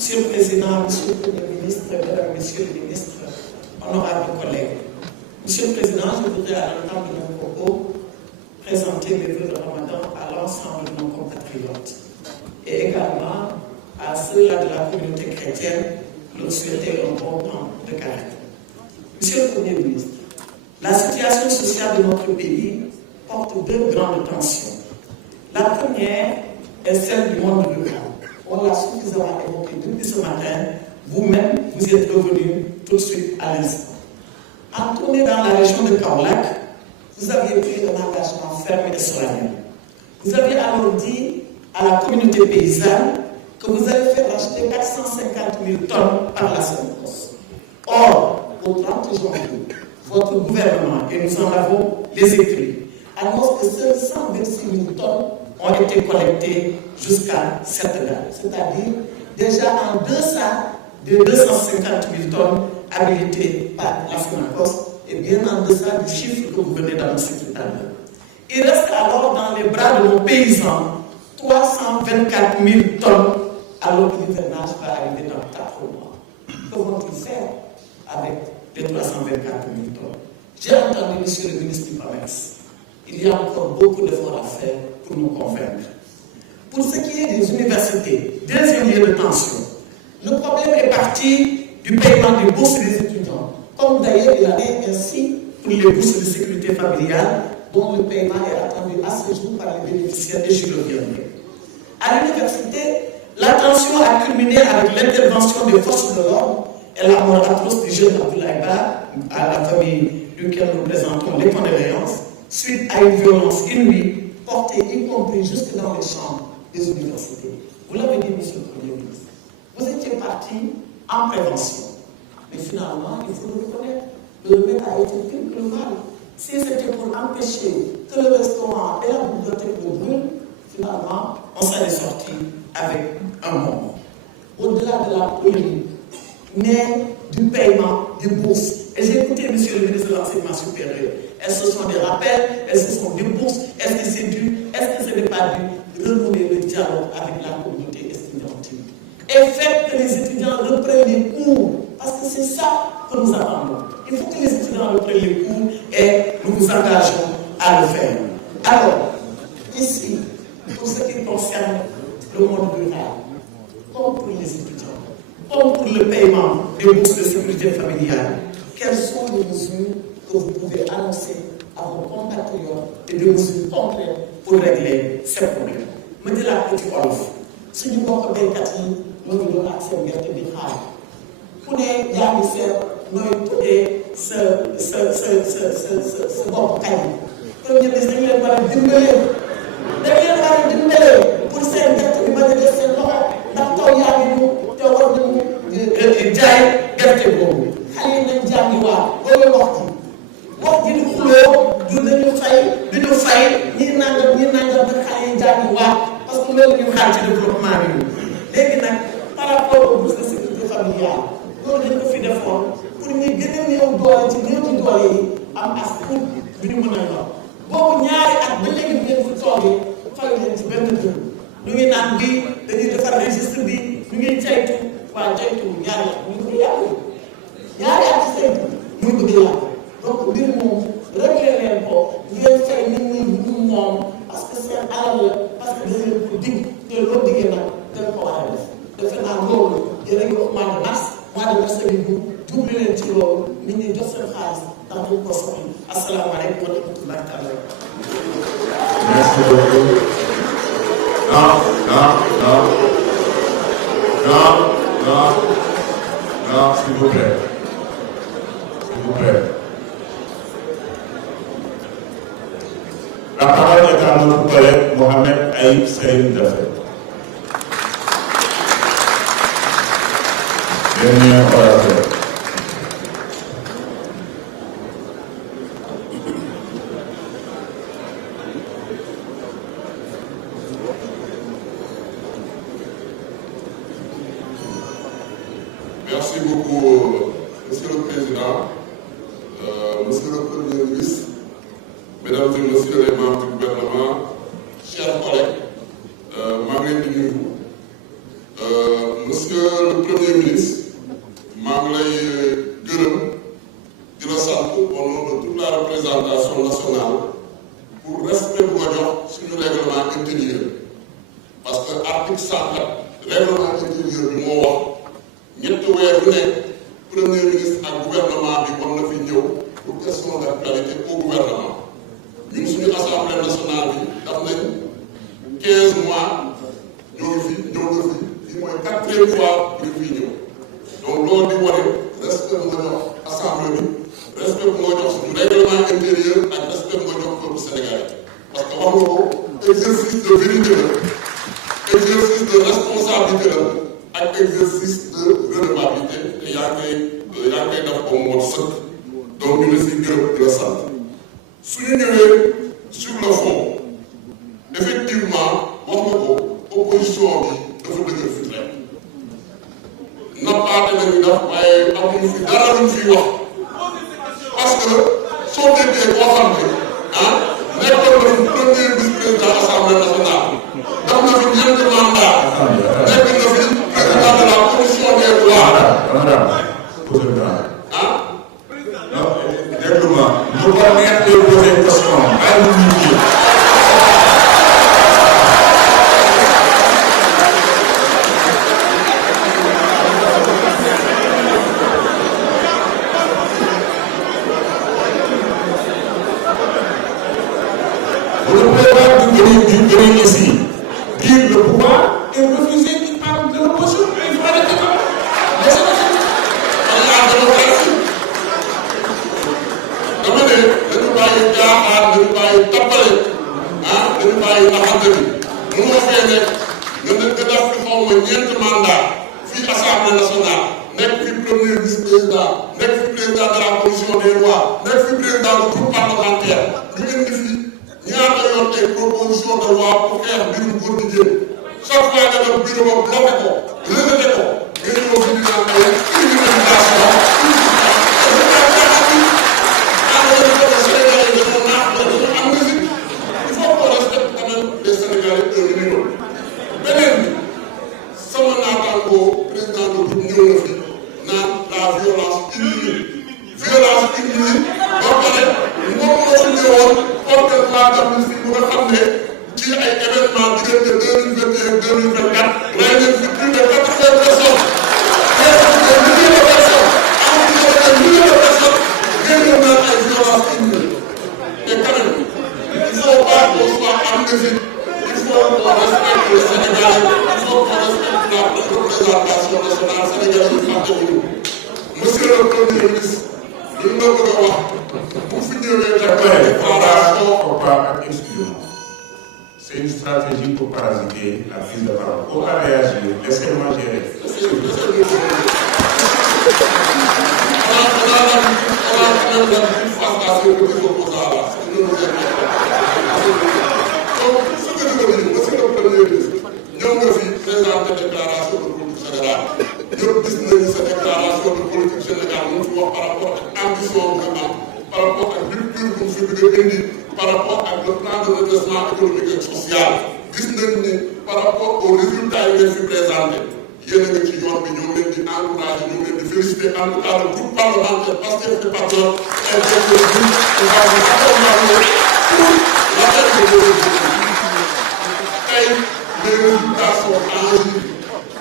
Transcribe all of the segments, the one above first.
Monsieur le Président, Monsieur le Premier ministre, Mesdames, Messieurs les ministres, honorables collègues. Monsieur le Président, je voudrais à l'entame de mon propos présenter mes vœux de Ramadan à l'ensemble de nos compatriotes et également à ceux-là de la communauté chrétienne leur souhaiter un bon temps de carême. Monsieur le Premier ministre, la situation sociale de notre pays porte deux grandes tensions. La première est celle du monde rural. On l'a suffisamment évoqué depuis ce matin. Vous-même, vous êtes revenu tout de suite à l'instant. En tournée dans la région de Kaolack, vous aviez pris un engagement ferme et solennel. Vous aviez alors dit à la communauté paysanne que vous allez faire acheter 450 000 tonnes par la Sonacos. Or, au 30 janvier, votre gouvernement, et nous en avons les écrits, annonce que seules 126 000 tonnes ont été collectées jusqu'à cette date. C'est-à-dire déjà en deçà de 250 000 tonnes habilitées par la Sonacos et bien en deçà du chiffre que vous venez d'annoncer tout à l'heure. Il reste alors dans les bras de nos paysans 324 000 tonnes alors que l'hivernage va arriver dans 4 mois. Que vont-ils faire avec les 324 000 tonnes? J'ai entendu Monsieur le ministre du Commerce. Il y a encore beaucoup d'efforts à faire pour nous convaincre. Pour ce qui est des universités, deuxième lieu de tension, le problème est parti du paiement des bourses des étudiants, comme d'ailleurs il en est ainsi pour les bourses de sécurité familiale, dont le paiement est attendu à ce jour par les bénéficiaires et j'y reviendrai. À l'université, la tension a culminé avec l'intervention des forces de l'ordre et la mort atroce du jeune Abdoulaye Ba, à la famille duquel nous présentons les condoléances, suite à une violence inouïe, portée y compris jusque dans les chambres des universités. Vous l'avez dit, Monsieur le Premier ministre, vous étiez parti en prévention. Mais finalement, il faut le reconnaître, le remède a été pire que le mal. Si c'était pour empêcher que le restaurant et la bibliothèque ne brûlent, finalement, on s'en est sorti avec un moment. Au-delà de la polémique, naît du paiement des bourses. Et j'ai écouté Monsieur le ministre de l'Enseignement supérieur. Est-ce que ce sont des rappels? Est-ce que ce sont des bourses? Est-ce que c'est dû? Est-ce que ce n'est pas dû? Renouer le dialogue avec la communauté estudiantine. Et faites que les étudiants reprennent les cours. Parce que c'est ça que nous attendons. Il faut que les étudiants reprennent les cours et nous nous engageons à le faire. Alors, ici, pour ce qui concerne le monde rural, comme pour les étudiants, comme pour le paiement des bourses de sécurité familiale, quelles sont les mesures que vous pouvez annoncer à vos compatriotes et des mesures concrètes pour régler ces problèmes? Me dis la petite olof, si nous avons des cas, nous devons accéder à des xaar. Ku ne yaa ngi seet nooy tuddee sa bopp kañ. Premier ministre dañu leen war a dimbalee. dañu leen war a dimbalee pour seen gerte bi bañ a def seen loxo ndax taw yaa ngi ñu te war nañu jaay gerte boobu. xale yi nañ jàngiwaat loolu wax ji du xuloo du dañu fay ñii nangam ba xale yi jàngiwaat parce que loolu ñu xaar ci développement bi. léegi nag par rapport aux bourses de sécurité familiale loolu dañ ko fi defoon pour ñu gën a néew doole ci doole yi am as pour bi ñu mën a yor boobu ñaari at ba léegi bi ngeen fi toogee fay leen ci benn dëkk ñu ngi naan bi dañuy defar registre bi ñu ngi caytu waa caytu ñaari at ñu ngi yàqu ñaari at ci saytu muy bëgg yàqu donc mbir moom réglé leen ko ngeen fay nit ñi ñu moom parce que seen alal la parce que dañ leen ko dig te loolu diggee nag dañ ko war a def defe naa loolu yéen a ngi wax mois de mars bi jublu leen ci loolu nit ñi jox seen xaalis ndax dañ ko soxla asalaamaaleykum wa rahmatullahi taala. Merci beaucoup. Non, s'il vous plaît. S'il vous plaît. La parole est à notre collègue Mohamed Aïb Saïd Dafé. Dernier orateur. Merci beaucoup, Monsieur le Président, Monsieur le Premier ministre, Mesdames et Messieurs les membres du gouvernement, chers collègues, maa ngi leen di nuyu Monsieur le Premier ministre, maa ngi lay gërëm di la sant au nom de toute la représentation nationale pour respect bu nga jox suñu règlement intérieur parce que article 104 règlement intérieur bi moo wax ñetti weer yu nekk Premier ministre ak gouvernement bi war na fi ñëw pour question d'actualité au gouvernement ñun suñu assemblée nationale bi daf nañ 15 mois ñoo ngi fi ñëw nga fi fii mooy 4e fois ñu fi ñëw donc loolu di wane respect bu nga jox assemblée bi respect bu nga jox suñu règlement intérieur ak respect bu nga jox peuple sénégalais parce que wax nga ko exercice de vérité la exercice de responsabilité la ak exercice de redevabilité te yaa ngi koy def ko moo sëkk donc ñu ne si gërëm di la sant suñu ñëwee sur le fond effectivement wax nga ko opposition bi dafa dëgër fi rek nappaate nañu def waaye amuñu fi dara luñ fi wax parce que soo déggee koo xam ne nekkoon na fi premier vice-président assemblée nationale def na fi ñeenti mandat nekk na fi président de la commission des lois non déglu ma lu ko neex de poser question ay lu ñu venir ici dire le pouvoir et refuser qu'il parle de l'opposition. Il faut arrêter ça. Laissez la démocratie. Dama ne dañu bàyyi jaaxaar dañu bàyyi tappale dañu bàyyi naxante bi mënoo fee nekk nga def fi xaw ma ñeenti mandat fii assemblée nationale nekk fi premier vice-président nekk fi président de la commission des lois nekk fi président du groupe parlementaire ñu indi fi ñaata yoon ay proposition de loi pour xeex mbirum góor jigéen chaque fois nga dem bureau ba bloqué ko rejeté ko nga ñëw fi ñu naan ay criminalisation il faut qu'on respecte quand même les Sénégalais un minimum. beneen bi sama naataango président de groupe ñëw na fi naan la violence inouïe ba pare moom moo fi ñëwoon porte loi d'amnistie bu nga xam ne ci ay événement diggante 2021 ak 2024 rey nañ fi plus de 80 personnes des milliers de personnes des milliers de personnes génn naan ay violence inouïe te quand même il faut pas qu'on soit amnésique il faut qu'on respecte le Sénégal il faut qu'on respecte la représentation nationale sénégalaise yi fàttewuñu monsieur le premier ministre lu ñu la bëgg a wax bu fi ñëwee c'est une stratégie pour parasiter la prise de parole. On va réagir. Laissez-moi gérer. ñëw nga fi présenté déclaration de politique générale ñëpp gis nañu sa déclaration de politique générale mu fi wax par rapport ak ambition bi nga am par rapport ak rupture bu mu fi bëgg a indi par rapport ak le plan de redressement économique et social gis nañ ni par rapport aux résultats yi ngeen fi présenté yéen a ngi ci yoon bi ñoo ngi leen di encouragé ñoo ngi leen di félicité en tout cas le groupe parlementaire Pastef et Patriotes et on va vous accompagner pour la tête de l'État. Tey les résultats sont tangibles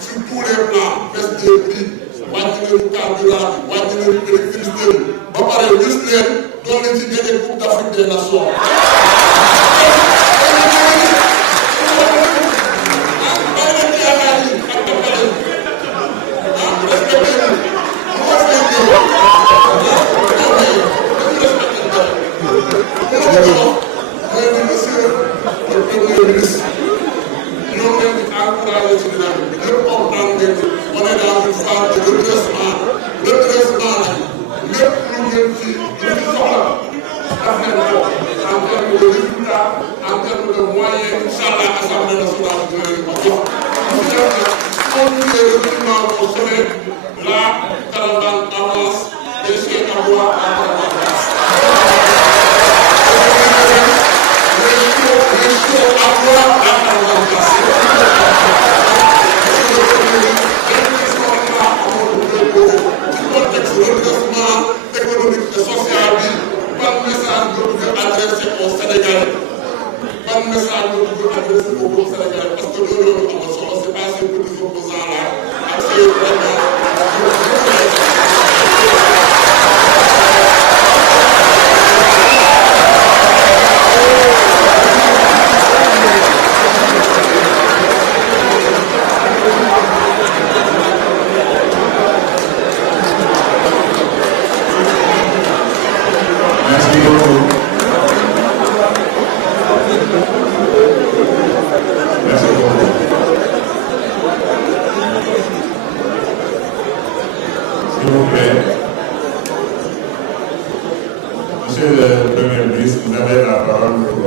sur tous les plans baisse des prix wàññi nañu carburant bi wàññi nañu électricité bi ba pare gis leen doon nañ ci gagné Coupe d'Afrique des Nations. En termes de résultats, en Merci beaucoup. Merci beaucoup. S'il vous plaît. Monsieur le Premier ministre, vous avez la parole pour